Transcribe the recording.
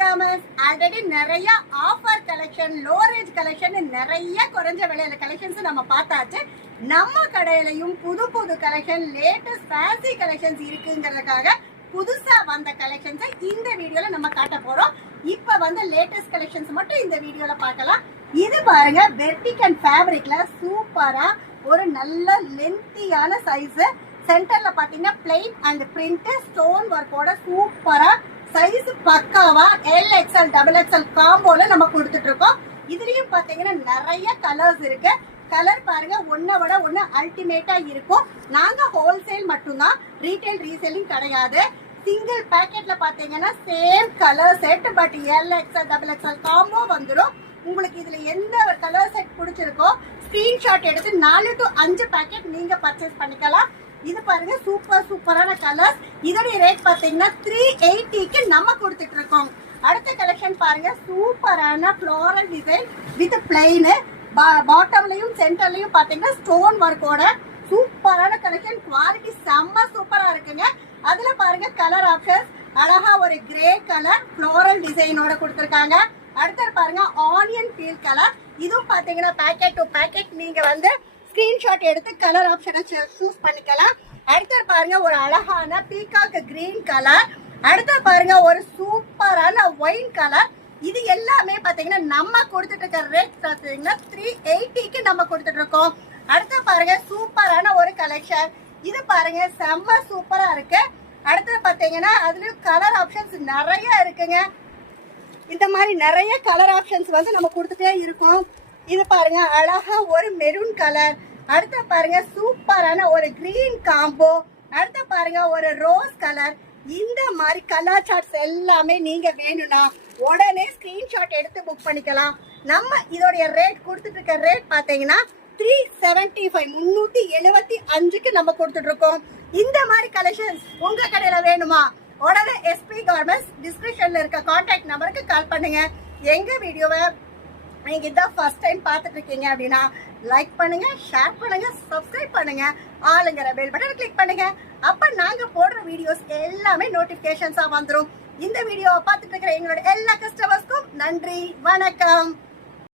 Commerce already நிறைய offer collection, low range collection, நிறைய குறைஞ்ச விலையில கலெக்ஷன்ஸ் நம்ம பார்த்தாச்சு. நம்ம கடையிலையும் புது புது கலெக்ஷன், லேட்டஸ்ட் ஃபேன்சி கலெக்ஷன்ஸ் இருக்குங்கிறதுக்காக புதுசா வந்த கலெக்ஷன்ஸை இந்த வீடியோல நம்ம காட்ட போறோம். இப்ப வந்து லேட்டஸ்ட் கலெக்ஷன்ஸ் மட்டும் இந்த வீடியோல பார்க்கலாம். இது பாருங்க, வெர்டிகன் ஃபேப்ரிக்ல சூப்பரா ஒரு நல்ல லென்த்தியான சைஸ். சென்டர்ல பாத்தீங்கன்னா பிளைன் அண்ட் பிரிண்ட் ஸ்டோன் ஒர்க்கோட சூப்பரா சைஸ் பக்காவா XL, XXL காம்போல நம்ம கொடுத்துட்டு இருக்கோம். இதுலயும் பாத்தீங்கன்னா நிறைய கலர்ஸ் இருக்கு. கலர் பாருங்க, ஒன்ன விட ஒன்னு அல்டிமேட்டா இருக்கும். நாங்க ஹோல்சேல் மட்டும்தான், ரீட்டைல் ரீசேலிங் கிடையாது. சிங்கிள் பேக்கெட்ல பாத்தீங்கன்னா same colour set, but XL, XXL combo வந்துடும். உங்களுக்கு இதுல எந்த கலர் செட் பிடிச்சிருக்கோ ஸ்கிரீன்ஷாட் எடுத்து 4 to 5 பேக்கெட் நீங்க பர்ச்சேஸ் பண்ணிக்கலாம். இது பாருங்க, சூப்பரான கலர்ஸ். இதோட ரேட் பாத்தீங்கன்னா 380க்கு நம்ம கொடுத்துட்டு இருக்கோம். அடுத்த கலெக்ஷன் பாருங்க, சூப்பரான ஃப்ளோரல் டிசைன் வித் பிளைன், பாட்டம்லயும் சென்டர்லயும் பாத்தீங்கன்னா ஸ்டோன் ஒர்க்கோட சூப்பரான கலெக்ஷன். குவாலிட்டி செம்ம சூப்பரா இருக்குங்க. அதுல பாருங்க கலர் ஆப்ஷன்ஸ் அழகா ஒரு கிரே கலர் ஃப்ளோரல் டிசைனோட கொடுத்துருக்காங்க. அடுத்தது பாருங்க ஆனியன் பீல் கலர். இதுவும் பாத்தீங்கன்னா பேக்கெட் டு பேக்கெட் நீங்க வந்து ஸ்கிரீன்ஷாட் எடுத்து கலர் ஆப்ஷனை சூஸ் பண்ணிக்கலாம். அடுத்தது பாருங்க ஒரு அழகான பீகாக் கிரீன் கலர். அடுத்தது பாருங்க ஒரு சூப்பரான ஒயின் கலர். இது எல்லாமே பாத்தீங்கன்னா நம்ம கொடுத்துட்டு இருக்க ரேட் பாத்தீங்கன்னா 380க்கு நம்ம கொடுத்துட்டு இருக்கோம். அடுத்து பாருங்க சூப்பரான ஒரு கலெக்ஷன். இது பாருங்க செம்ம சூப்பரா இருக்கு. அடுத்தது பாத்தீங்கன்னா அதுலயும் கலர் ஆப்ஷன்ஸ் நிறைய இருக்குங்க. இந்த மாதிரி நிறைய கலர் ஆப்ஷன்ஸ் வந்து நம்ம கொடுத்துட்டே இருக்கோம். இது பாருங்க அழகா ஒரு மெரூன் கலர். அடுத்த பாருங்க சூப்பரான ஒரு கிரீன் காம்போ. அடுத்த பாருங்க ஒரு ரோஸ் கலர். இந்த மாதிரி கலர் சார்ட்ஸ் எல்லாமே நீங்க வேணும்னா உடனே ஸ்கிரீன்ஷாட் எடுத்து புக் பண்ணிக்கலாம். நம்ம இதோடைய ரேட் கொடுத்துட்டு இருக்க ரேட் பாத்தீங்கன்னா 375, 375க்கு நம்ம கொடுத்துட்டு இருக்கோம். இந்த மாதிரி கலெக்ஷன்ஸ் உங்க கடையில வேணுமா? உடனே SP கார்மெண்ட்ஸ் டிஸ்கிரிப்ஷன்ல இருக்க கான்டாக்ட் நம்பருக்கு கால் பண்ணுங்க. எங்க வீடியோவை நீங்க இதான் ஃபர்ஸ்ட் டைம் பார்த்துட்டு இருக்கீங்க அப்படின்னா லைக் பண்ணுங்க, ஷேர் பண்ணுங்க, சப்ஸ்கிரைப் பண்ணுங்க, ஆளுங்கிற பெல் பட்டன் கிளிக் பண்ணுங்க. அப்ப நாங்க போடுற வீடியோஸ் எல்லாமே நோட்டிபிகேஷன்ஸா வந்துடும். இந்த வீடியோவை பார்த்துட்டு இருக்கிற எங்களோட எல்லா கஸ்டமர்ஸ்க்கும் நன்றி, வணக்கம்.